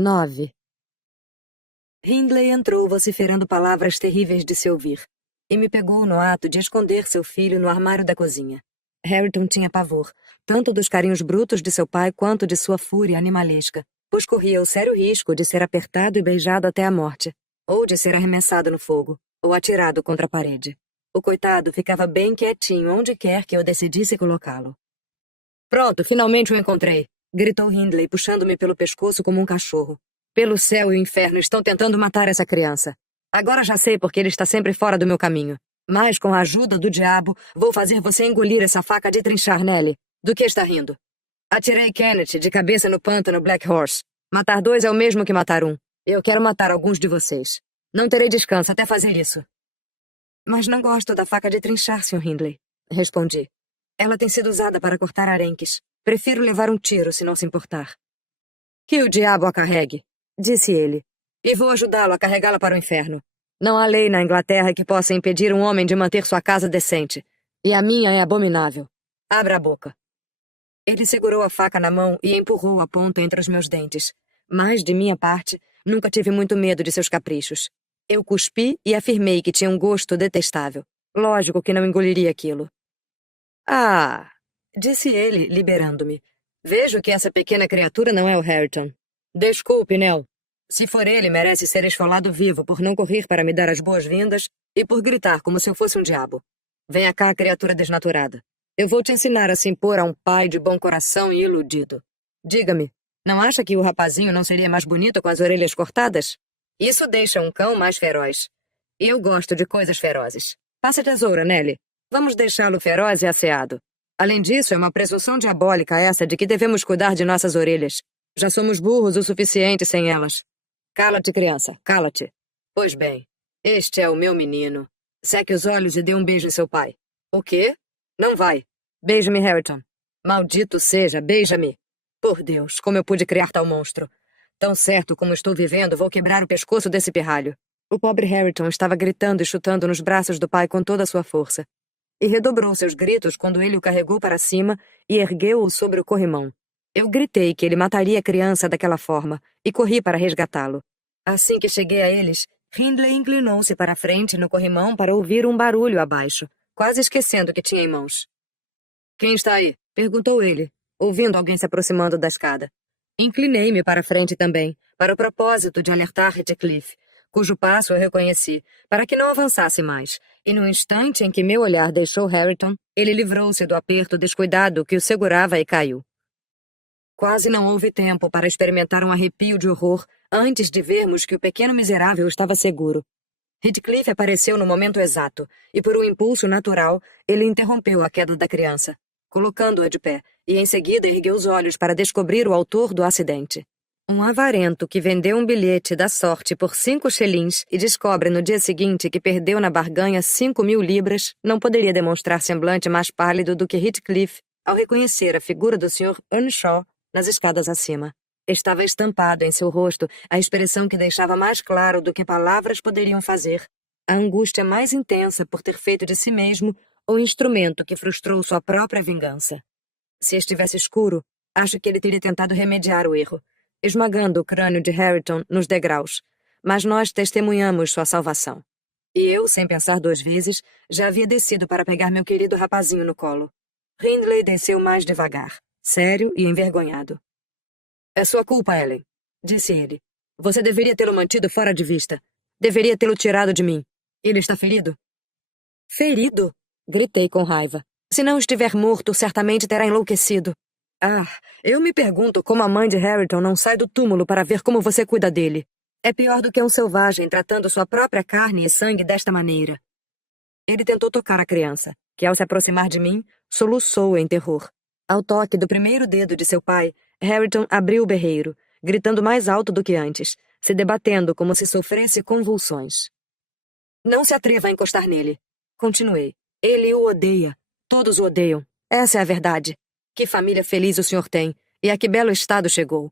9. Hindley entrou vociferando palavras terríveis de se ouvir, e me pegou no ato de esconder seu filho no armário da cozinha. Harrington tinha pavor, tanto dos carinhos brutos de seu pai quanto de sua fúria animalesca, pois corria o sério risco de ser apertado e beijado até a morte, ou de ser arremessado no fogo, ou atirado contra a parede. O coitado ficava bem quietinho onde quer que eu decidisse colocá-lo. "Pronto, finalmente o encontrei!" gritou Hindley, puxando-me pelo pescoço como um cachorro. "Pelo céu e o inferno, estão tentando matar essa criança. Agora já sei porque ele está sempre fora do meu caminho. Mas, com a ajuda do diabo, vou fazer você engolir essa faca de trinchar, Nelly. Do que está rindo? Atirei Kenneth de cabeça no pântano Black Horse. Matar 2 é o mesmo que matar 1. Eu quero matar alguns de vocês. Não terei descanso até fazer isso." "Mas não gosto da faca de trinchar, Sr. Hindley", respondi. "Ela tem sido usada para cortar arenques. Prefiro levar um tiro, se não se importar." "Que o diabo a carregue", disse ele. "E vou ajudá-lo a carregá-la para o inferno. Não há lei na Inglaterra que possa impedir um homem de manter sua casa decente. E a minha é abominável. Abra a boca." Ele segurou a faca na mão e empurrou a ponta entre os meus dentes. Mas, de minha parte, nunca tive muito medo de seus caprichos. Eu cuspi e afirmei que tinha um gosto detestável. Lógico que não engoliria aquilo. "Ah", disse ele, liberando-me. "Vejo que essa pequena criatura não é o Harrington. Desculpe, Nell. Se for ele, merece ser esfolado vivo por não correr para me dar as boas-vindas e por gritar como se eu fosse um diabo. Venha cá, criatura desnaturada. Eu vou te ensinar a se impor a um pai de bom coração e iludido. Diga-me, não acha que o rapazinho não seria mais bonito com as orelhas cortadas? Isso deixa um cão mais feroz. Eu gosto de coisas ferozes. Passa a tesoura, Nelly. Vamos deixá-lo feroz e asseado. Além disso, é uma presunção diabólica essa de que devemos cuidar de nossas orelhas. Já somos burros o suficiente sem elas. Cala-te, criança, cala-te. Pois bem, este é o meu menino. Seque os olhos e dê um beijo em seu pai. O quê? Não vai. Beija-me, Harrington. Maldito seja, beija-me. Por Deus, como eu pude criar tal monstro. Tão certo como estou vivendo, vou quebrar o pescoço desse pirralho. O pobre Harrington estava gritando e chutando nos braços do pai com toda a sua força. E redobrou seus gritos quando ele o carregou para cima e ergueu-o sobre o corrimão. Eu gritei que ele mataria a criança daquela forma e corri para resgatá-lo. Assim que cheguei a eles, Hindley inclinou-se para a frente no corrimão para ouvir um barulho abaixo, quase esquecendo o que tinha em mãos. "Quem está aí?" perguntou ele, ouvindo alguém se aproximando da escada. Inclinei-me para a frente também, para o propósito de alertar Heathcliff, cujo passo eu reconheci, para que não avançasse mais, e no instante em que meu olhar deixou Harrington, ele livrou-se do aperto descuidado que o segurava e caiu. Quase não houve tempo para experimentar um arrepio de horror antes de vermos que o pequeno miserável estava seguro. Heathcliff apareceu no momento exato, e por um impulso natural, ele interrompeu a queda da criança, colocando-a de pé, e em seguida ergueu os olhos para descobrir o autor do acidente. Um avarento que vendeu um bilhete da sorte por 5 shillings e descobre no dia seguinte que perdeu na barganha 5.000 libras não poderia demonstrar semblante mais pálido do que Heathcliff ao reconhecer a figura do Sr. Earnshaw nas escadas acima. Estava estampado em seu rosto a expressão que deixava mais claro do que palavras poderiam fazer, a angústia mais intensa por ter feito de si mesmo o instrumento que frustrou sua própria vingança. Se estivesse escuro, acho que ele teria tentado remediar o erro, esmagando o crânio de Harrington nos degraus, mas nós testemunhamos sua salvação. E eu, sem pensar 2 vezes, já havia descido para pegar meu querido rapazinho no colo. Hindley desceu mais devagar, sério e envergonhado. "É sua culpa, Ellen", disse ele. "Você deveria tê-lo mantido fora de vista. Deveria tê-lo tirado de mim. Ele está ferido?" "Ferido?" gritei com raiva. "Se não estiver morto, certamente terá enlouquecido." "Ah, eu me pergunto como a mãe de Harrington não sai do túmulo para ver como você cuida dele. É pior do que um selvagem tratando sua própria carne e sangue desta maneira." Ele tentou tocar a criança, que ao se aproximar de mim, soluçou em terror. Ao toque do primeiro dedo de seu pai, Harrington abriu o berreiro, gritando mais alto do que antes, se debatendo como se sofresse convulsões. "Não se atreva a encostar nele", continuei. "Ele o odeia. Todos o odeiam. Essa é a verdade. Que família feliz o senhor tem, e a que belo estado chegou."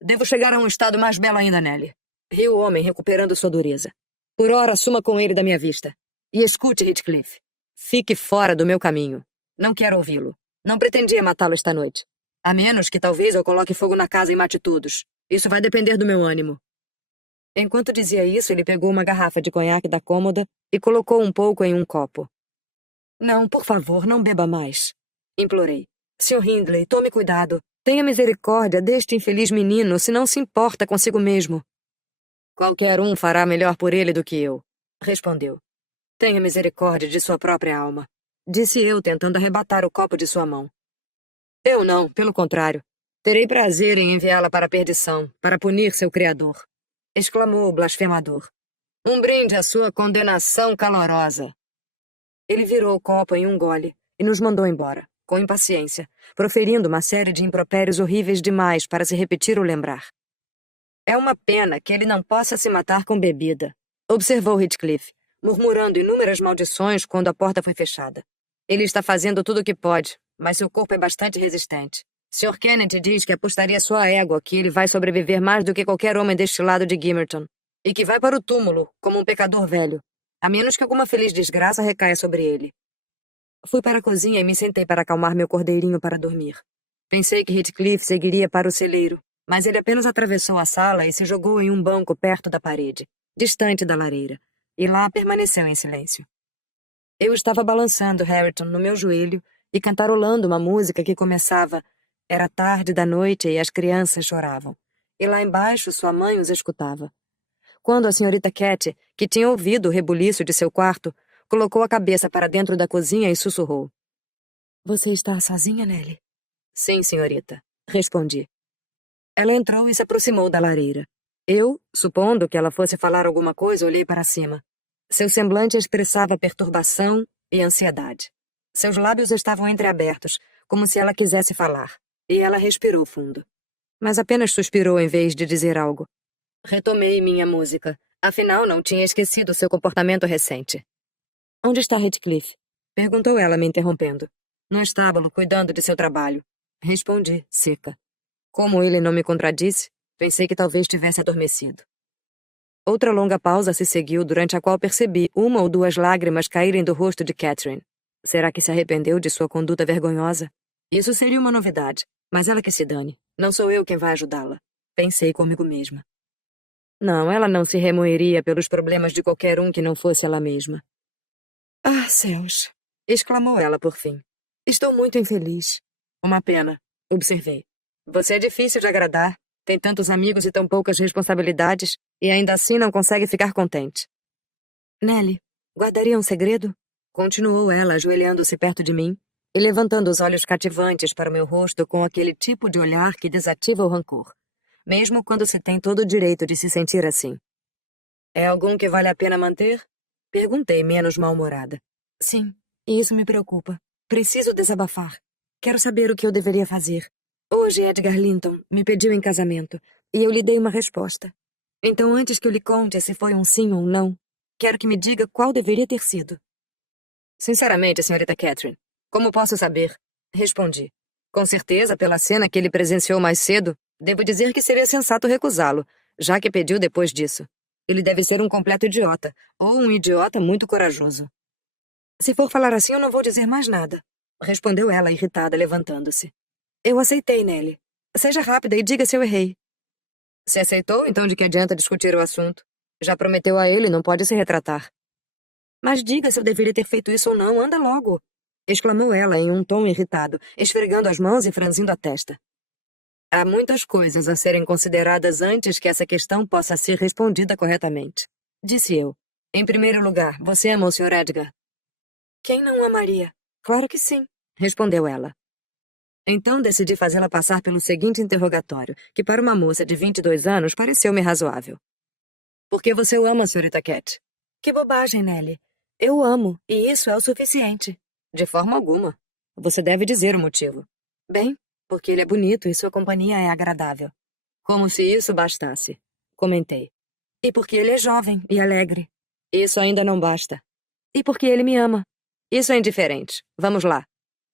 "Devo chegar a um estado mais belo ainda, Nelly", riu o homem, recuperando sua dureza. "Por ora, suma com ele da minha vista. E escute, Heathcliff. Fique fora do meu caminho. Não quero ouvi-lo. Não pretendia matá-lo esta noite. A menos que talvez eu coloque fogo na casa e mate todos. Isso vai depender do meu ânimo. Enquanto dizia isso, ele pegou uma garrafa de conhaque da cômoda e colocou um pouco em um copo. Não, por favor, não beba mais. Implorei. Sr. Hindley, tome cuidado. Tenha misericórdia deste infeliz menino, se não se importa consigo mesmo. Qualquer um fará melhor por ele do que eu, respondeu. Tenha misericórdia de sua própria alma, disse eu, tentando arrebatar o copo de sua mão. Eu não, pelo contrário. Terei prazer em enviá-la para a perdição, para punir seu criador, exclamou o blasfemador. Um brinde à sua condenação calorosa. Ele virou o copo em um gole e nos mandou embora, com impaciência, proferindo uma série de impropérios horríveis demais para se repetir ou lembrar. É uma pena que ele não possa se matar com bebida, observou Heathcliff, murmurando inúmeras maldições quando a porta foi fechada. Ele está fazendo tudo o que pode, mas seu corpo é bastante resistente. Sr. Kennedy diz que apostaria sua égua que ele vai sobreviver mais do que qualquer homem deste lado de Gimmerton, e que vai para o túmulo como um pecador velho, a menos que alguma feliz desgraça recaia sobre ele. Fui para a cozinha e me sentei para acalmar meu cordeirinho para dormir. Pensei que Heathcliff seguiria para o celeiro, mas ele apenas atravessou a sala e se jogou em um banco perto da parede, distante da lareira, e lá permaneceu em silêncio. Eu estava balançando Hareton no meu joelho e cantarolando uma música que começava Era tarde da noite e as crianças choravam, e lá embaixo sua mãe os escutava. Quando a senhorita Cat, que tinha ouvido o rebuliço de seu quarto, colocou a cabeça para dentro da cozinha e sussurrou. Você está sozinha, Nelly? Sim, senhorita, respondi. Ela entrou e se aproximou da lareira. Eu, supondo que ela fosse falar alguma coisa, olhei para cima. Seu semblante expressava perturbação e ansiedade. Seus lábios estavam entreabertos, como se ela quisesse falar, e ela respirou fundo. Mas apenas suspirou em vez de dizer algo. Retomei minha música. Afinal, não tinha esquecido seu comportamento recente. Onde está Heathcliff? Perguntou ela, me interrompendo. No estábulo, cuidando de seu trabalho. Respondi, seca. Como ele não me contradisse, pensei que talvez tivesse adormecido. Outra longa pausa se seguiu, durante a qual percebi uma ou duas lágrimas caírem do rosto de Catherine. Será que se arrependeu de sua conduta vergonhosa? Isso seria uma novidade, mas ela que se dane. Não sou eu quem vai ajudá-la. Pensei comigo mesma. Não, ela não se remoeria pelos problemas de qualquer um que não fosse ela mesma. Ah, céus! Exclamou ela por fim. Estou muito infeliz. Uma pena, observei. Você é difícil de agradar, tem tantos amigos e tão poucas responsabilidades, e ainda assim não consegue ficar contente. Nelly, guardaria um segredo? Continuou ela, ajoelhando-se perto de mim e levantando os olhos cativantes para o meu rosto com aquele tipo de olhar que desativa o rancor, mesmo quando se tem todo o direito de se sentir assim. É algum que vale a pena manter? Perguntei, menos mal-humorada. Sim, e isso me preocupa. Preciso desabafar. Quero saber o que eu deveria fazer. Hoje Edgar Linton me pediu em casamento, e eu lhe dei uma resposta. Então, antes que eu lhe conte se foi um sim ou um não, quero que me diga qual deveria ter sido. Sinceramente, senhorita Catherine, como posso saber? Respondi. Com certeza, pela cena que ele presenciou mais cedo, devo dizer que seria sensato recusá-lo, já que pediu depois disso. Ele deve ser um completo idiota, ou um idiota muito corajoso. Se for falar assim, eu não vou dizer mais nada, respondeu ela, irritada, levantando-se. Eu aceitei, Nelly. Seja rápida e diga se eu errei. Se aceitou, então de que adianta discutir o assunto? Já prometeu a ele, não pode se retratar. Mas diga se eu deveria ter feito isso ou não, anda logo, exclamou ela em um tom irritado, esfregando as mãos e franzindo a testa. Há muitas coisas a serem consideradas antes que essa questão possa ser respondida corretamente, disse eu. Em primeiro lugar, você ama o Sr. Edgar? Quem não amaria? Claro que sim, respondeu ela. Então decidi fazê-la passar pelo seguinte interrogatório, que para uma moça de 22 anos pareceu-me razoável. Por que você o ama, senhorita Cat? Que bobagem, Nelly. Eu o amo, e isso é o suficiente. De forma alguma. Você deve dizer o motivo. Bem, porque ele é bonito e sua companhia é agradável. Como se isso bastasse, comentei. E porque ele é jovem e alegre. Isso ainda não basta. E porque ele me ama. Isso é indiferente. Vamos lá.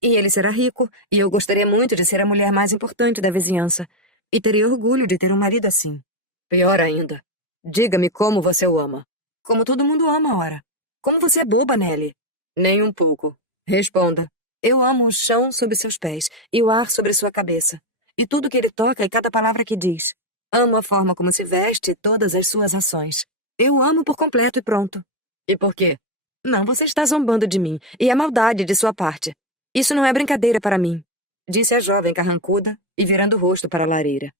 E ele será rico, e eu gostaria muito de ser a mulher mais importante da vizinhança. E teria orgulho de ter um marido assim. Pior ainda. Diga-me como você o ama. Como todo mundo ama, ora. Como você é boba, Nelly. Nem um pouco. Responda. Eu amo o chão sob seus pés, e o ar sobre sua cabeça. E tudo que ele toca e cada palavra que diz. Amo a forma como se veste e todas as suas ações. Eu o amo por completo e pronto. E por quê? Não, você está zombando de mim, e é maldade de sua parte. Isso não é brincadeira para mim, disse a jovem carrancuda e virando o rosto para a lareira.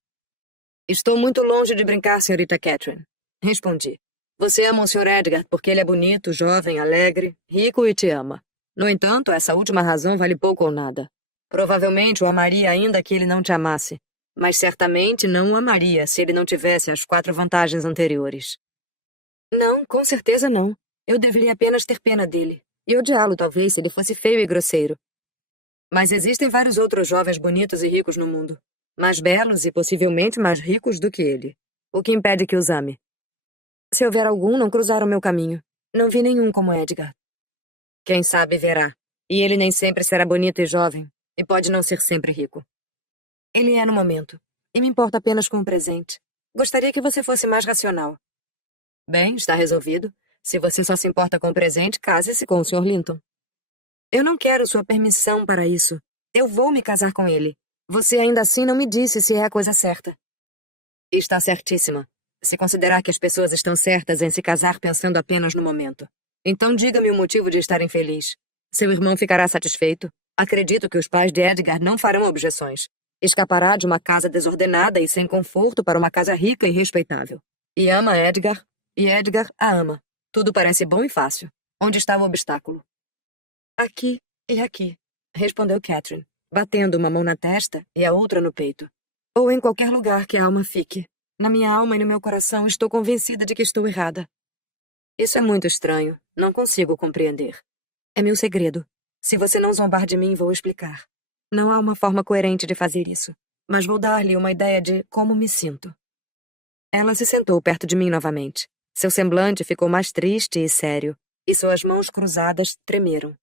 Estou muito longe de brincar, senhorita Catherine, respondi. Você ama o Sr. Edgar porque ele é bonito, jovem, alegre, rico e te ama. No entanto, essa última razão vale pouco ou nada. Provavelmente o amaria ainda que ele não te amasse, mas certamente não o amaria se ele não tivesse as 4 vantagens anteriores. Não, com certeza não. Eu deveria apenas ter pena dele. E odiá-lo, talvez, se ele fosse feio e grosseiro. Mas existem vários outros jovens bonitos e ricos no mundo. Mais belos e possivelmente mais ricos do que ele. O que impede que os ame? Se houver algum, não cruzaram meu caminho. Não vi nenhum como Edgar. Quem sabe verá. E ele nem sempre será bonito e jovem. E pode não ser sempre rico. Ele é no momento. E me importa apenas com o presente. Gostaria que você fosse mais racional. Bem, está resolvido. Se você só se importa com o presente, case-se com o Sr. Linton. Eu não quero sua permissão para isso. Eu vou me casar com ele. Você ainda assim não me disse se é a coisa certa. Está certíssima. Se considerar que as pessoas estão certas em se casar pensando apenas no momento. Então diga-me o motivo de estar infeliz. Seu irmão ficará satisfeito? Acredito que os pais de Edgar não farão objeções. Escapará de uma casa desordenada e sem conforto para uma casa rica e respeitável. E ama Edgar, e Edgar a ama. Tudo parece bom e fácil. Onde está o obstáculo? Aqui e aqui, respondeu Catherine, batendo uma mão na testa e a outra no peito. Ou em qualquer lugar que a alma fique. Na minha alma e no meu coração estou convencida de que estou errada. Isso é muito estranho. Não consigo compreender. É meu segredo. Se você não zombar de mim, vou explicar. Não há uma forma coerente de fazer isso, mas vou dar-lhe uma ideia de como me sinto. Ela se sentou perto de mim novamente. Seu semblante ficou mais triste e sério, e suas mãos cruzadas tremeram.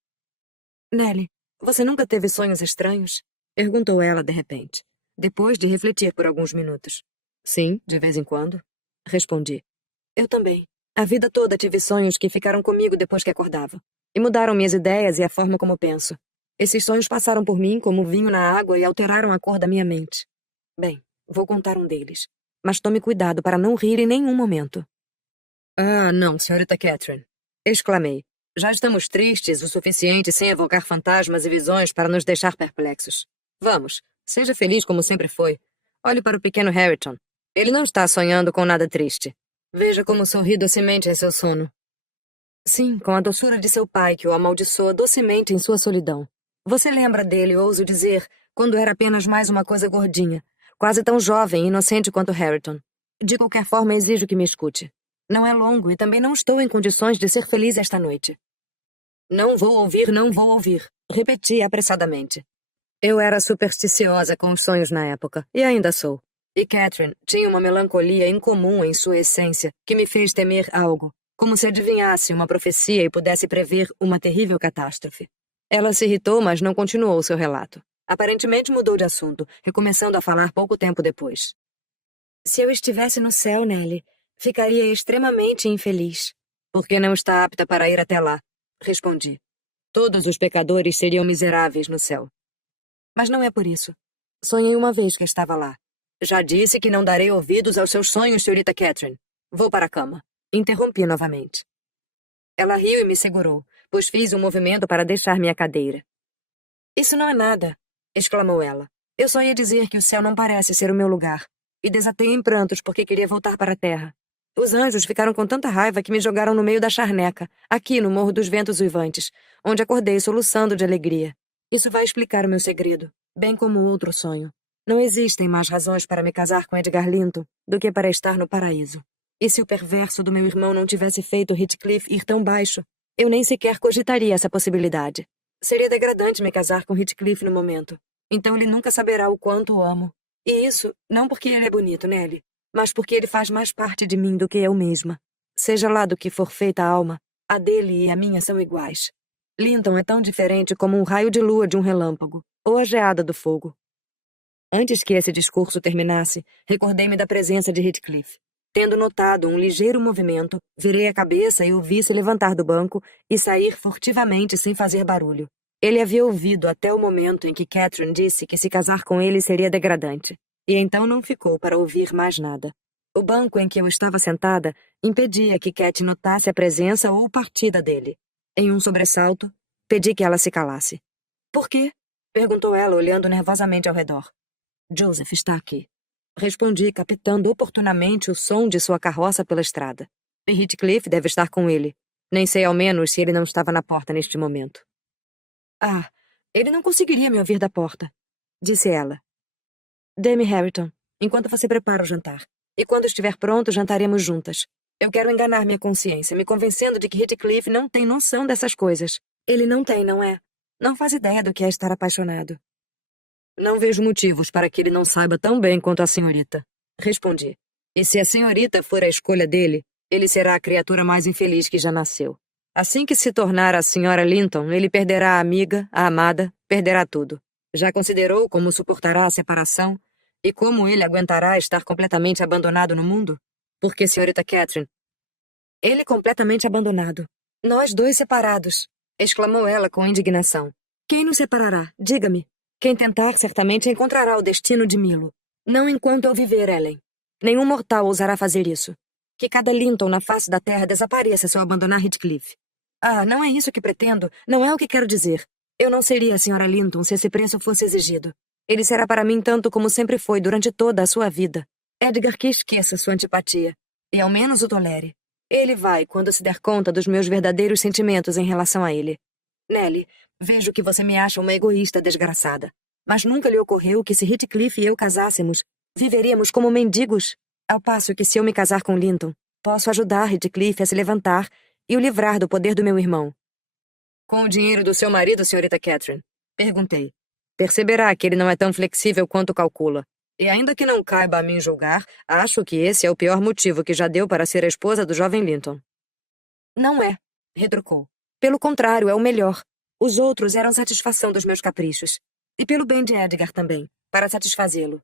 Nellie, você nunca teve sonhos estranhos? Perguntou ela de repente, depois de refletir por alguns minutos. Sim, de vez em quando, respondi. Eu também. A vida toda tive sonhos que ficaram comigo depois que acordava, e mudaram minhas ideias e a forma como penso. Esses sonhos passaram por mim como vinho na água e alteraram a cor da minha mente. Bem, vou contar um deles, mas tome cuidado para não rir em nenhum momento. Ah, não, senhorita Catherine, exclamei. Já estamos tristes o suficiente sem evocar fantasmas e visões para nos deixar perplexos. Vamos, seja feliz como sempre foi. Olhe para o pequeno Harrington. Ele não está sonhando com nada triste. Veja como sorri docemente em seu sono. Sim, com a doçura de seu pai que o amaldiçoa docemente em sua solidão. Você lembra dele, ouso dizer, quando era apenas mais uma coisa gordinha, quase tão jovem e inocente quanto Harrington. De qualquer forma, exijo que me escute. Não é longo e também não estou em condições de ser feliz esta noite. Não vou ouvir, repeti apressadamente. Eu era supersticiosa com os sonhos na época, e ainda sou. E Catherine tinha uma melancolia incomum em sua essência que me fez temer algo, como se adivinhasse uma profecia e pudesse prever uma terrível catástrofe. Ela se irritou, mas não continuou seu relato. Aparentemente mudou de assunto, recomeçando a falar pouco tempo depois. Se eu estivesse no céu, Nellie, ficaria extremamente infeliz. Porque não está apta para ir até lá, respondi. Todos os pecadores seriam miseráveis no céu. Mas não é por isso. Sonhei uma vez que estava lá. Já disse que não darei ouvidos aos seus sonhos, senhorita Catherine. Vou para a cama. Interrompi novamente. Ela riu e me segurou, pois fiz um movimento para deixar minha cadeira. Isso não é nada, exclamou ela. Eu só ia dizer que o céu não parece ser o meu lugar. E desatei em prantos porque queria voltar para a terra. Os anjos ficaram com tanta raiva que me jogaram no meio da charneca, aqui no Morro dos Ventos Uivantes, onde acordei soluçando de alegria. Isso vai explicar o meu segredo, bem como outro sonho. Não existem mais razões para me casar com Edgar Linton do que para estar no paraíso. E se o perverso do meu irmão não tivesse feito Heathcliff ir tão baixo, eu nem sequer cogitaria essa possibilidade. Seria degradante me casar com Heathcliff no momento. Então ele nunca saberá o quanto o amo. E isso, não porque ele é bonito, Nellie, mas porque ele faz mais parte de mim do que eu mesma. Seja lá do que for feita a alma, a dele e a minha são iguais. Linton é tão diferente como um raio de lua de um relâmpago, ou a geada do fogo. Antes que esse discurso terminasse, recordei-me da presença de Heathcliff. Tendo notado um ligeiro movimento, virei a cabeça e o vi se levantar do banco e sair furtivamente sem fazer barulho. Ele havia ouvido até o momento em que Catherine disse que se casar com ele seria degradante. e então não ficou para ouvir mais nada. O banco em que eu estava sentada impedia que Cat notasse a presença ou partida dele. Em um sobressalto, pedi que ela se calasse. Por quê? Perguntou ela, olhando nervosamente ao redor. Joseph está aqui. Respondi, captando oportunamente o som de sua carroça pela estrada. E Heathcliff deve estar com ele. Nem sei ao menos se ele não estava na porta neste momento. Ah, ele não conseguiria me ouvir da porta, disse ela. Dê-me Harrington, enquanto você prepara o jantar. E quando estiver pronto, jantaremos juntas. Eu quero enganar minha consciência, me convencendo de que Heathcliff não tem noção dessas coisas. Ele não tem, não é? Não faz ideia do que é estar apaixonado. Não vejo motivos para que ele não saiba tão bem quanto a senhorita. Respondi. E se a senhorita for a escolha dele, ele será a criatura mais infeliz que já nasceu. Assim que se tornar a senhora Linton, ele perderá a amiga, a amada, perderá tudo. Já considerou como suportará a separação? E como ele aguentará estar completamente abandonado no mundo? Porque, senhorita Catherine, ele completamente abandonado. Nós dois separados, exclamou ela com indignação. Quem nos separará? Diga-me. Quem tentar certamente encontrará o destino de Milo. Não enquanto eu viver, Ellen. Nenhum mortal ousará fazer isso. Que cada Linton na face da terra desapareça se eu abandonar Heathcliff. Ah, não é isso que pretendo, não é o que quero dizer. Eu não seria a senhora Linton se esse preço fosse exigido. Ele será para mim tanto como sempre foi durante toda a sua vida. Edgar que esqueça sua antipatia. E ao menos o tolere. Ele vai quando se der conta dos meus verdadeiros sentimentos em relação a ele. Nellie, vejo que você me acha uma egoísta desgraçada. Mas nunca lhe ocorreu que se Heathcliff e eu casássemos, viveríamos como mendigos? Ao passo que se eu me casar com Linton, posso ajudar Heathcliff a se levantar e o livrar do poder do meu irmão. Com o dinheiro do seu marido, senhorita Catherine? Perguntei. Perceberá que ele não é tão flexível quanto calcula. E ainda que não caiba a mim julgar, acho que esse é o pior motivo que já deu para ser a esposa do jovem Linton. Não é, retrucou. Pelo contrário, é o melhor. Os outros eram satisfação dos meus caprichos. E pelo bem de Edgar também, para satisfazê-lo.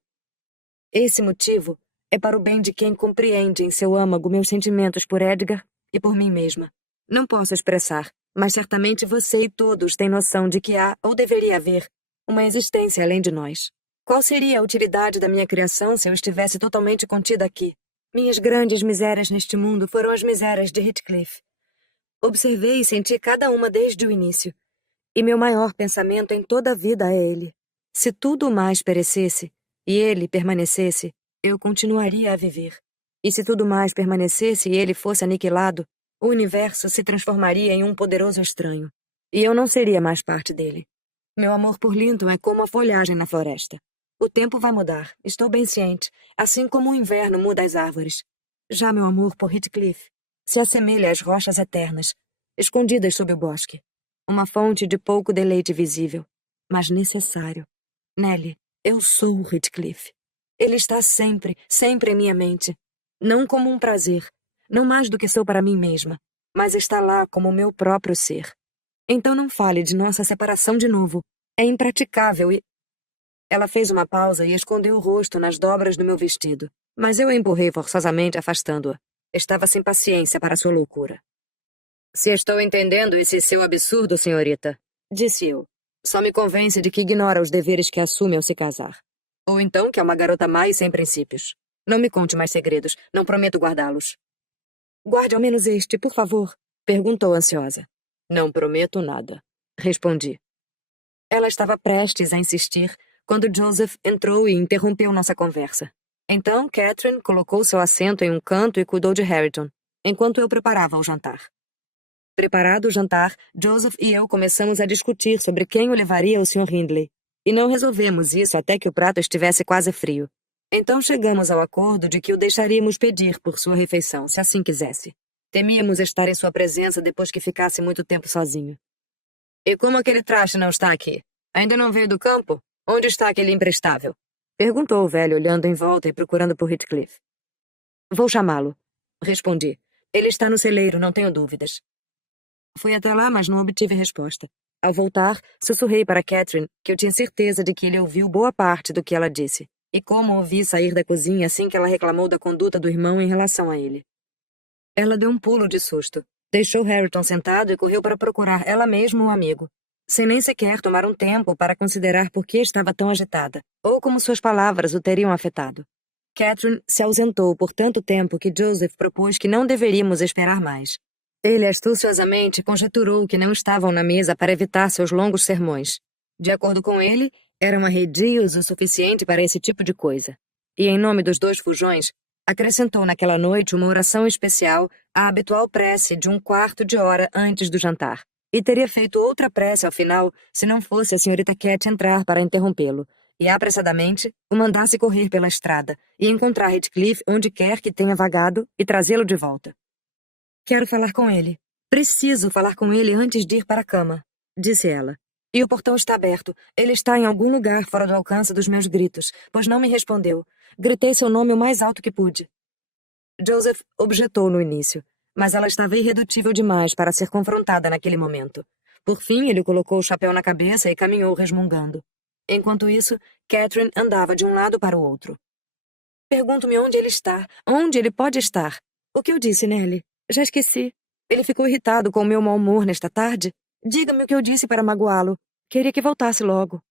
Esse motivo é para o bem de quem compreende em seu âmago meus sentimentos por Edgar e por mim mesma. Não posso expressar, mas certamente você e todos têm noção de que há, ou deveria haver, uma existência além de nós. Qual seria a utilidade da minha criação se eu estivesse totalmente contida aqui? Minhas grandes misérias neste mundo foram as misérias de Heathcliff. Observei e senti cada uma desde o início. E meu maior pensamento em toda a vida é ele. Se tudo mais perecesse, e ele permanecesse, eu continuaria a viver. E se tudo mais permanecesse e ele fosse aniquilado, o universo se transformaria em um poderoso estranho. E eu não seria mais parte dele. Meu amor por Linton é como a folhagem na floresta. O tempo vai mudar, estou bem ciente, assim como o inverno muda as árvores. Já meu amor por Heathcliff se assemelha às rochas eternas, escondidas sob o bosque. Uma fonte de pouco deleite visível, mas necessário. Nellie, eu sou o Heathcliff. Ele está sempre, sempre em minha mente. Não como um prazer, não mais do que sou para mim mesma, mas está lá como o meu próprio ser. Então não fale de nossa separação de novo. É impraticável e... Ela fez uma pausa e escondeu o rosto nas dobras do meu vestido, mas eu a empurrei forçosamente, afastando-a. Estava sem paciência para sua loucura. Se estou entendendo esse seu absurdo, senhorita, disse eu, só me convence de que ignora os deveres que assume ao se casar. Ou então que é uma garota má e sem princípios. Não me conte mais segredos, não prometo guardá-los. Guarde ao menos este, por favor, perguntou ansiosa. Não prometo nada, respondi. Ela estava prestes a insistir quando Joseph entrou e interrompeu nossa conversa. Então Catherine colocou seu assento em um canto e cuidou de Harrington, enquanto eu preparava o jantar. Preparado o jantar, Joseph e eu começamos a discutir sobre quem o levaria ao Sr. Hindley. E não resolvemos isso até que o prato estivesse quase frio. Então chegamos ao acordo de que o deixaríamos pedir por sua refeição, se assim quisesse. Temíamos estar em sua presença depois que ficasse muito tempo sozinho. E como aquele traste não está aqui? Ainda não veio do campo? Onde está aquele imprestável? Perguntou o velho, olhando em volta e procurando por Heathcliff. Vou chamá-lo, respondi. Ele está no celeiro, não tenho dúvidas. Fui até lá, mas não obtive resposta. Ao voltar, sussurrei para Catherine que eu tinha certeza de que ele ouviu boa parte do que ela disse, e como ouvi sair da cozinha assim que ela reclamou da conduta do irmão em relação a ele. Ela deu um pulo de susto. Deixou Harrington sentado e correu para procurar ela mesma o amigo. sem nem sequer tomar um tempo para considerar por que estava tão agitada, ou como suas palavras o teriam afetado. Catherine se ausentou por tanto tempo que Joseph propôs que não deveríamos esperar mais. Ele astuciosamente conjeturou que não estavam na mesa para evitar seus longos sermões. De acordo com ele, eram arredios o suficiente para esse tipo de coisa. E em nome dos 2 fujões, acrescentou naquela noite uma oração especial à habitual prece de 1/4 de hora antes do jantar. E teria feito outra prece ao final se não fosse a senhorita Cat entrar para interrompê-lo, e apressadamente o mandasse correr pela estrada e encontrar Heathcliff onde quer que tenha vagado e trazê-lo de volta. Quero falar com ele. Preciso falar com ele antes de ir para a cama, disse ela. E o portão está aberto. Ele está em algum lugar fora do alcance dos meus gritos, pois não me respondeu. Gritei seu nome o mais alto que pude. Joseph objetou no início, mas ela estava irredutível demais para ser confrontada naquele momento. Por fim, ele colocou o chapéu na cabeça e caminhou resmungando. Enquanto isso, Catherine andava de um lado para o outro. Pergunto-me onde ele está. Onde ele pode estar? O que eu disse, Nellie? Já esqueci. Ele ficou irritado com o meu mau humor nesta tarde? Diga-me o que eu disse para magoá-lo. Queria que voltasse logo.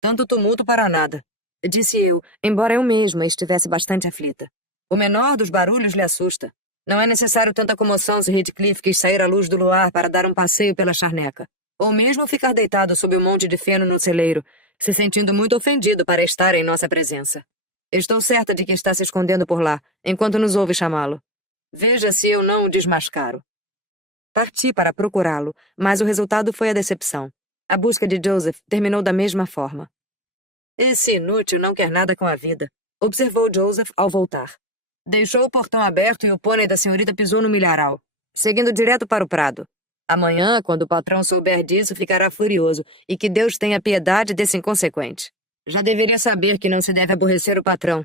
Tanto tumulto para nada, disse eu, embora eu mesma estivesse bastante aflita. O menor dos barulhos lhe assusta. Não é necessário tanta comoção se Heathcliff quis sair à luz do luar para dar um passeio pela charneca. Ou mesmo ficar deitado sob o monte de feno no celeiro, se sentindo muito ofendido para estar em nossa presença. Estou certa de que está se escondendo por lá, enquanto nos ouve chamá-lo. Veja se eu não o desmascaro. Parti para procurá-lo, mas o resultado foi a decepção. A busca de Joseph terminou da mesma forma. Esse inútil não quer nada com a vida, observou Joseph ao voltar. Deixou o portão aberto e o pônei da senhorita pisou no milharal, seguindo direto para o prado. Amanhã, quando o patrão souber disso, ficará furioso, e que Deus tenha piedade desse inconsequente. Já deveria saber que não se deve aborrecer o patrão.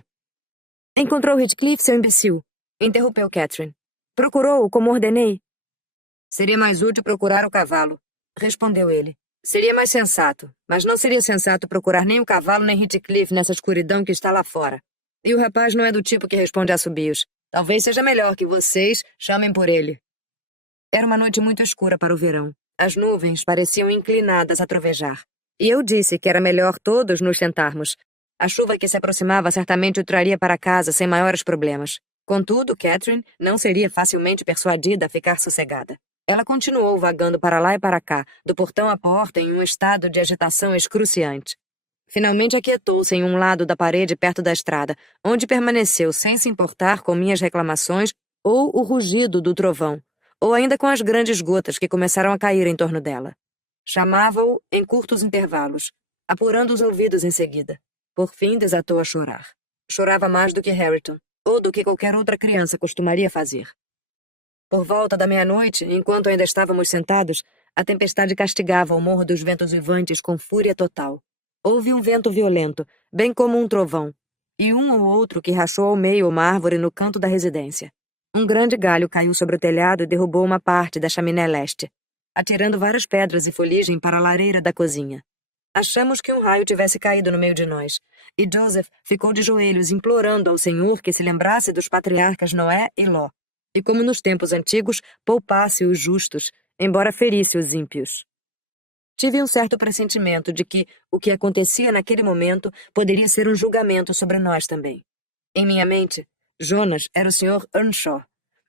Encontrou Heathcliff, seu imbecil, interrompeu Catherine. Procurou-o como ordenei. Seria mais útil procurar o cavalo, respondeu ele. Seria mais sensato, mas não seria sensato procurar nem o cavalo nem Heathcliff nessa escuridão que está lá fora. E o rapaz não é do tipo que responde a assobios. Talvez seja melhor que vocês chamem por ele. Era uma noite muito escura para o verão. As nuvens pareciam inclinadas a trovejar. E eu disse que era melhor todos nos sentarmos. A chuva que se aproximava certamente o traria para casa sem maiores problemas. Contudo, Catherine não seria facilmente persuadida a ficar sossegada. Ela continuou vagando para lá e para cá, do portão à porta, em um estado de agitação excruciante. Finalmente aquietou-se em um lado da parede perto da estrada, onde permaneceu sem se importar com minhas reclamações ou o rugido do trovão, ou ainda com as grandes gotas que começaram a cair em torno dela. Chamava-o em curtos intervalos, apurando os ouvidos em seguida. Por fim, desatou a chorar. Chorava mais do que Hareton, ou do que qualquer outra criança costumaria fazer. Por volta da meia-noite, enquanto ainda estávamos sentados, a tempestade castigava o Morro dos Ventos Vivantes com fúria total. Houve um vento violento, bem como um trovão, e um ou outro que rachou ao meio uma árvore no canto da residência. Um grande galho caiu sobre o telhado e derrubou uma parte da chaminé leste, atirando várias pedras e folhagem para a lareira da cozinha. Achamos que um raio tivesse caído no meio de nós, e Joseph ficou de joelhos implorando ao Senhor que se lembrasse dos patriarcas Noé e Ló, e como nos tempos antigos, poupasse os justos, embora ferisse os ímpios. Tive um certo pressentimento de que o que acontecia naquele momento poderia ser um julgamento sobre nós também. Em minha mente, Jonas era o Sr. Earnshaw,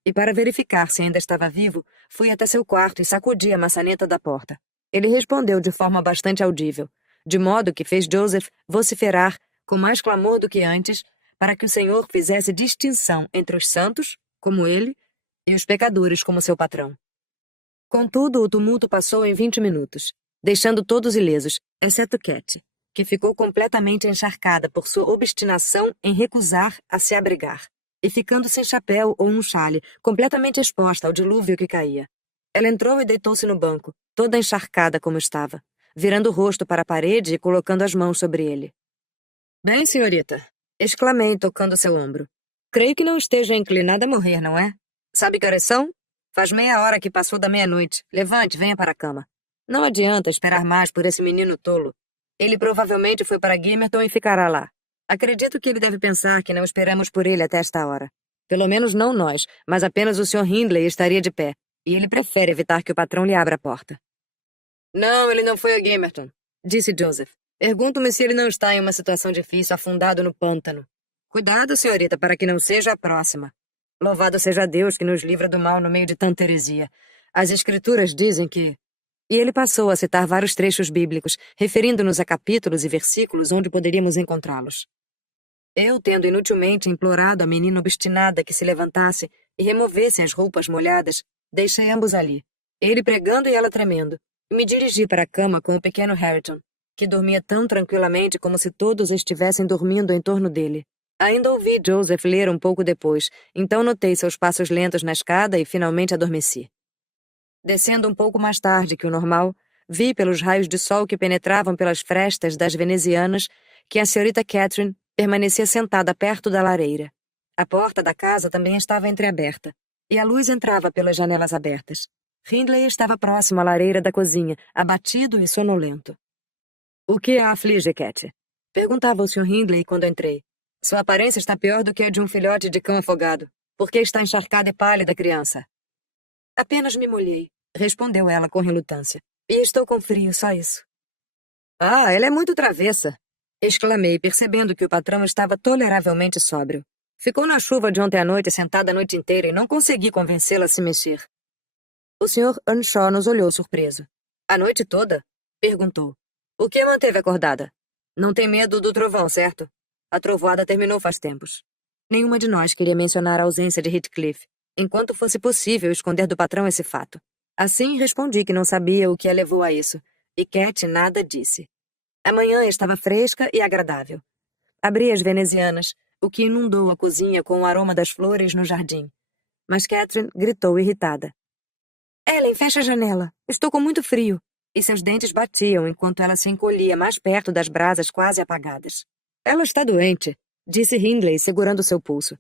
e para verificar se ainda estava vivo, fui até seu quarto e sacudi a maçaneta da porta. Ele respondeu de forma bastante audível, de modo que fez Joseph vociferar, com mais clamor do que antes, para que o Senhor fizesse distinção entre os santos, como ele, e os pecadores, como seu patrão. Contudo, o tumulto passou em 20 minutos, deixando todos ilesos, exceto Cat, que ficou completamente encharcada por sua obstinação em recusar a se abrigar, e ficando sem chapéu ou um chale, completamente exposta ao dilúvio que caía. Ela entrou e deitou-se no banco, toda encharcada como estava, virando o rosto para a parede e colocando as mãos sobre ele. Bem, senhorita, exclamei, tocando seu ombro. Creio que não esteja inclinada a morrer, não é? Sabe que horas são? Faz meia hora que passou da meia-noite. Levante, venha para a cama. Não adianta esperar mais por esse menino tolo. Ele provavelmente foi para Gimmerton e ficará lá. Acredito que ele deve pensar que não esperamos por ele até esta hora. Pelo menos não nós, mas apenas o Sr. Hindley estaria de pé, e ele prefere evitar que o patrão lhe abra a porta. Não, ele não foi a Gamerton, disse Joseph. Pergunto-me se ele não está em uma situação difícil, afundado no pântano. Cuidado, senhorita, para que não seja a próxima. Louvado seja Deus que nos livra do mal no meio de tanta heresia. As escrituras dizem que... E ele passou a citar vários trechos bíblicos, referindo-nos a capítulos e versículos onde poderíamos encontrá-los. Eu, tendo inutilmente implorado a menina obstinada que se levantasse e removesse as roupas molhadas, deixei ambos ali, ele pregando e ela tremendo, e me dirigi para a cama com o pequeno Hareton, que dormia tão tranquilamente como se todos estivessem dormindo em torno dele. Ainda ouvi Joseph ler um pouco depois, então notei seus passos lentos na escada e finalmente adormeci. Descendo um pouco mais tarde que o normal, vi pelos raios de sol que penetravam pelas frestas das venezianas que a senhorita Catherine permanecia sentada perto da lareira. A porta da casa também estava entreaberta, e a luz entrava pelas janelas abertas. Hindley estava próximo à lareira da cozinha, abatido e sonolento. "O que a aflige, Cat?" perguntava o Sr. Hindley quando entrei. "Sua aparência está pior do que a de um filhote de cão afogado. Por que está encharcada e pálida, criança?" "Apenas me molhei", respondeu ela com relutância. "E estou com frio, só isso." "Ah, ela é muito travessa!" exclamei, percebendo que o patrão estava toleravelmente sóbrio. "Ficou na chuva de ontem à noite, sentada a noite inteira, e não consegui convencê-la a se mexer." O Sr. Earnshaw nos olhou surpreso. "A noite toda?" perguntou. "O que a manteve acordada? Não tem medo do trovão, certo? A trovoada terminou faz tempos." Nenhuma de nós queria mencionar a ausência de Heathcliff, enquanto fosse possível esconder do patrão esse fato. Assim respondi que não sabia o que a levou a isso, e Cat nada disse. A manhã estava fresca e agradável. Abri as venezianas, o que inundou a cozinha com o aroma das flores no jardim. Mas Catherine gritou irritada. "Ellen, fecha a janela. Estou com muito frio." E seus dentes batiam enquanto ela se encolhia mais perto das brasas quase apagadas. "Ela está doente", disse Hindley, segurando seu pulso.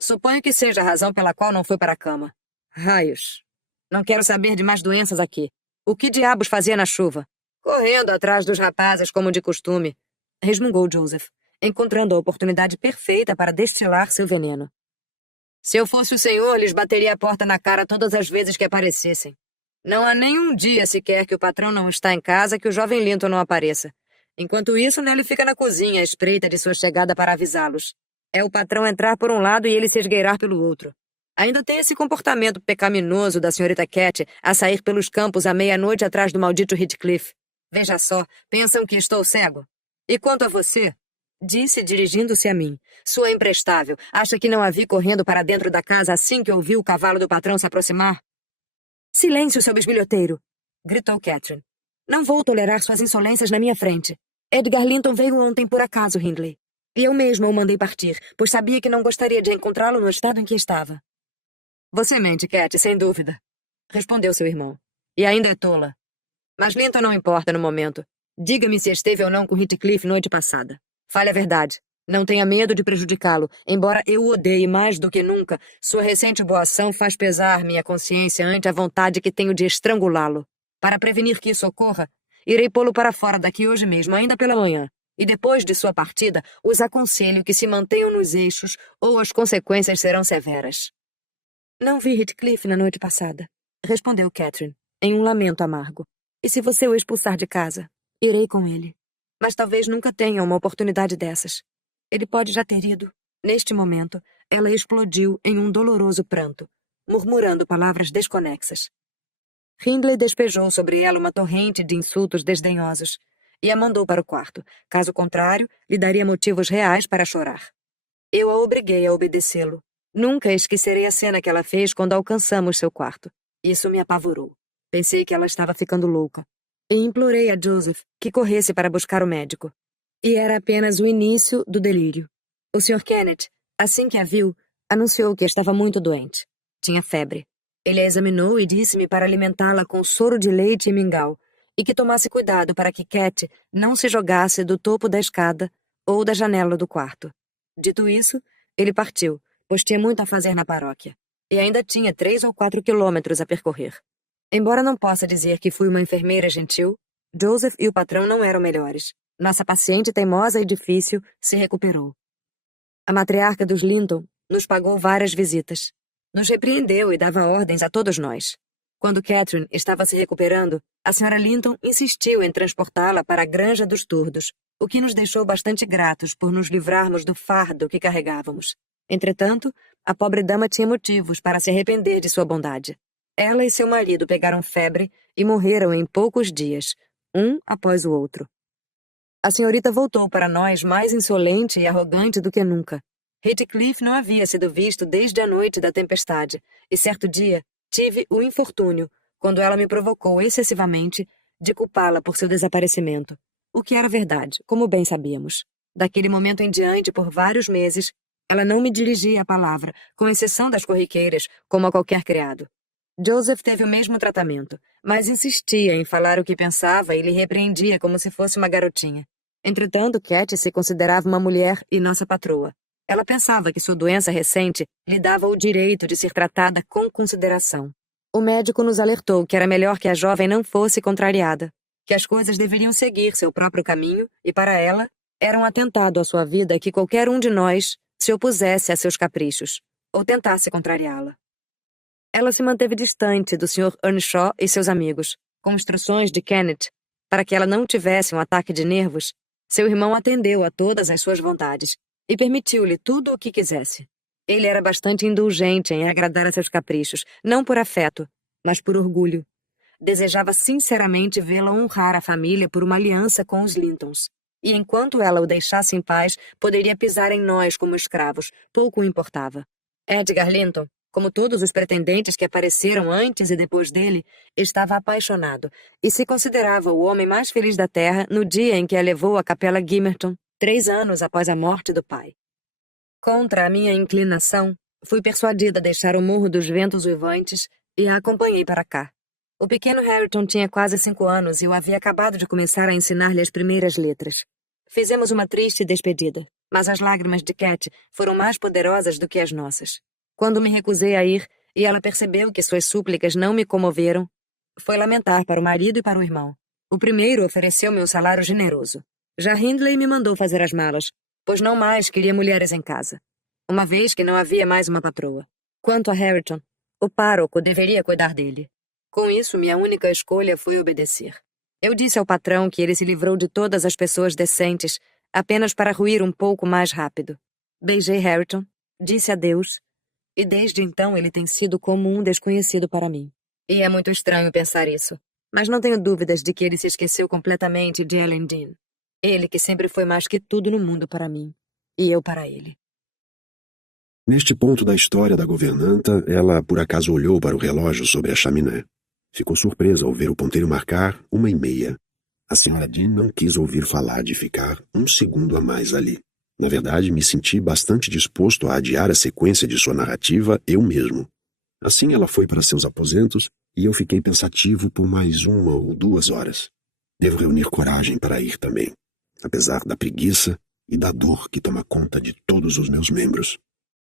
"Suponho que seja a razão pela qual não foi para a cama." "Raios. Não quero saber de mais doenças aqui. O que diabos fazia na chuva?" "Correndo atrás dos rapazes, como de costume", resmungou Joseph, encontrando a oportunidade perfeita para destilar seu veneno. "Se eu fosse o senhor, lhes bateria a porta na cara todas as vezes que aparecessem. Não há nenhum dia sequer que o patrão não está em casa que o jovem Linton não apareça. Enquanto isso, Nelly fica na cozinha, à espreita de sua chegada para avisá-los. É o patrão entrar por um lado e ele se esgueirar pelo outro. Ainda tem esse comportamento pecaminoso da senhorita Cat a sair pelos campos à meia-noite atrás do maldito Heathcliff. Veja só, pensam que estou cego? E quanto a você?" disse, dirigindo-se a mim. "Sua imprestável, acha que não a vi correndo para dentro da casa assim que ouviu o cavalo do patrão se aproximar?" "Silêncio, seu bisbilhoteiro!" gritou Catherine. "Não vou tolerar suas insolências na minha frente. Edgar Linton veio ontem por acaso, Hindley. E eu mesma o mandei partir, pois sabia que não gostaria de encontrá-lo no estado em que estava." "Você mente, Cat, sem dúvida", respondeu seu irmão. "E ainda é tola. Mas Linton não importa no momento. Diga-me se esteve ou não com Heathcliff noite passada. Fale a verdade. Não tenha medo de prejudicá-lo, embora eu o odeie mais do que nunca. Sua recente boa ação faz pesar minha consciência ante a vontade que tenho de estrangulá-lo. Para prevenir que isso ocorra, irei pô-lo para fora daqui hoje mesmo, ainda pela manhã. E depois de sua partida, os aconselho que se mantenham nos eixos ou as consequências serão severas." "Não vi Heathcliff na noite passada", respondeu Catherine, em um lamento amargo. "E se você o expulsar de casa, irei com ele. Mas talvez nunca tenha uma oportunidade dessas. Ele pode já ter ido." Neste momento, ela explodiu em um doloroso pranto, murmurando palavras desconexas. Hindley despejou sobre ela uma torrente de insultos desdenhosos e a mandou para o quarto. Caso contrário, lhe daria motivos reais para chorar. Eu a obriguei a obedecê-lo. Nunca esquecerei a cena que ela fez quando alcançamos seu quarto. Isso me apavorou. Pensei que ela estava ficando louca. E implorei a Joseph que corresse para buscar o médico. E era apenas o início do delírio. O Sr. Kenneth, assim que a viu, anunciou que estava muito doente. Tinha febre. Ele a examinou e disse-me para alimentá-la com soro de leite e mingau, e que tomasse cuidado para que Cat não se jogasse do topo da escada ou da janela do quarto. Dito isso, ele partiu, pois tinha muito a fazer na paróquia, e ainda tinha 3 ou 4 quilômetros a percorrer. Embora não possa dizer que fui uma enfermeira gentil, Joseph e o patrão não eram melhores. Nossa paciente teimosa e difícil se recuperou. A matriarca dos Linton nos pagou várias visitas. Nos repreendeu e dava ordens a todos nós. Quando Catherine estava se recuperando, a Sra. Linton insistiu em transportá-la para a Granja dos Turdos, o que nos deixou bastante gratos por nos livrarmos do fardo que carregávamos. Entretanto, a pobre dama tinha motivos para se arrepender de sua bondade. Ela e seu marido pegaram febre e morreram em poucos dias, um após o outro. A senhorita voltou para nós mais insolente e arrogante do que nunca. Heathcliff não havia sido visto desde a noite da tempestade, e certo dia tive o infortúnio, quando ela me provocou excessivamente, de culpá-la por seu desaparecimento. O que era verdade, como bem sabíamos. Daquele momento em diante, por vários meses, ela não me dirigia a palavra, com exceção das corriqueiras, como a qualquer criado. Joseph teve o mesmo tratamento, mas insistia em falar o que pensava e lhe repreendia como se fosse uma garotinha. Entretanto, Cat se considerava uma mulher e nossa patroa. Ela pensava que sua doença recente lhe dava o direito de ser tratada com consideração. O médico nos alertou que era melhor que a jovem não fosse contrariada, que as coisas deveriam seguir seu próprio caminho e, para ela, era um atentado à sua vida que qualquer um de nós se opusesse a seus caprichos, ou tentasse contrariá-la. Ela se manteve distante do Sr. Earnshaw e seus amigos, com instruções de Kenneth para que ela não tivesse um ataque de nervos. Seu irmão atendeu a todas as suas vontades e permitiu-lhe tudo o que quisesse. Ele era bastante indulgente em agradar a seus caprichos, não por afeto, mas por orgulho. Desejava sinceramente vê-la honrar a família por uma aliança com os Lintons. E enquanto ela o deixasse em paz, poderia pisar em nós como escravos, pouco o importava. Edgar Linton, como todos os pretendentes que apareceram antes e depois dele, estava apaixonado e se considerava o homem mais feliz da terra no dia em que a levou à Capela Gimmerton, 3 anos após a morte do pai. Contra a minha inclinação, fui persuadida a deixar o Morro dos Ventos Uivantes e a acompanhei para cá. O pequeno Hareton tinha quase 5 anos e eu havia acabado de começar a ensinar-lhe as primeiras letras. Fizemos uma triste despedida, mas as lágrimas de Cat foram mais poderosas do que as nossas. Quando me recusei a ir e ela percebeu que suas súplicas não me comoveram, foi lamentar para o marido e para o irmão. O primeiro ofereceu-me um salário generoso. Já Hindley me mandou fazer as malas, pois não mais queria mulheres em casa, uma vez que não havia mais uma patroa. Quanto a Hareton, o pároco deveria cuidar dele. Com isso, minha única escolha foi obedecer. Eu disse ao patrão que ele se livrou de todas as pessoas decentes, apenas para ruir um pouco mais rápido. Beijei Hareton, disse adeus, e desde então ele tem sido como um desconhecido para mim. E é muito estranho pensar isso, mas não tenho dúvidas de que ele se esqueceu completamente de Ellen Dean. Ele que sempre foi mais que tudo no mundo para mim, e eu para ele. Neste ponto da história da governanta, ela por acaso olhou para o relógio sobre a chaminé. Ficou surpresa ao ver o ponteiro marcar 1:30. A senhora Dean não quis ouvir falar de ficar 1 segundo a mais ali. Na verdade, me senti bastante disposto a adiar a sequência de sua narrativa eu mesmo. Assim ela foi para seus aposentos e eu fiquei pensativo por mais 1 ou 2 horas. Devo reunir coragem para ir também, apesar da preguiça e da dor que toma conta de todos os meus membros.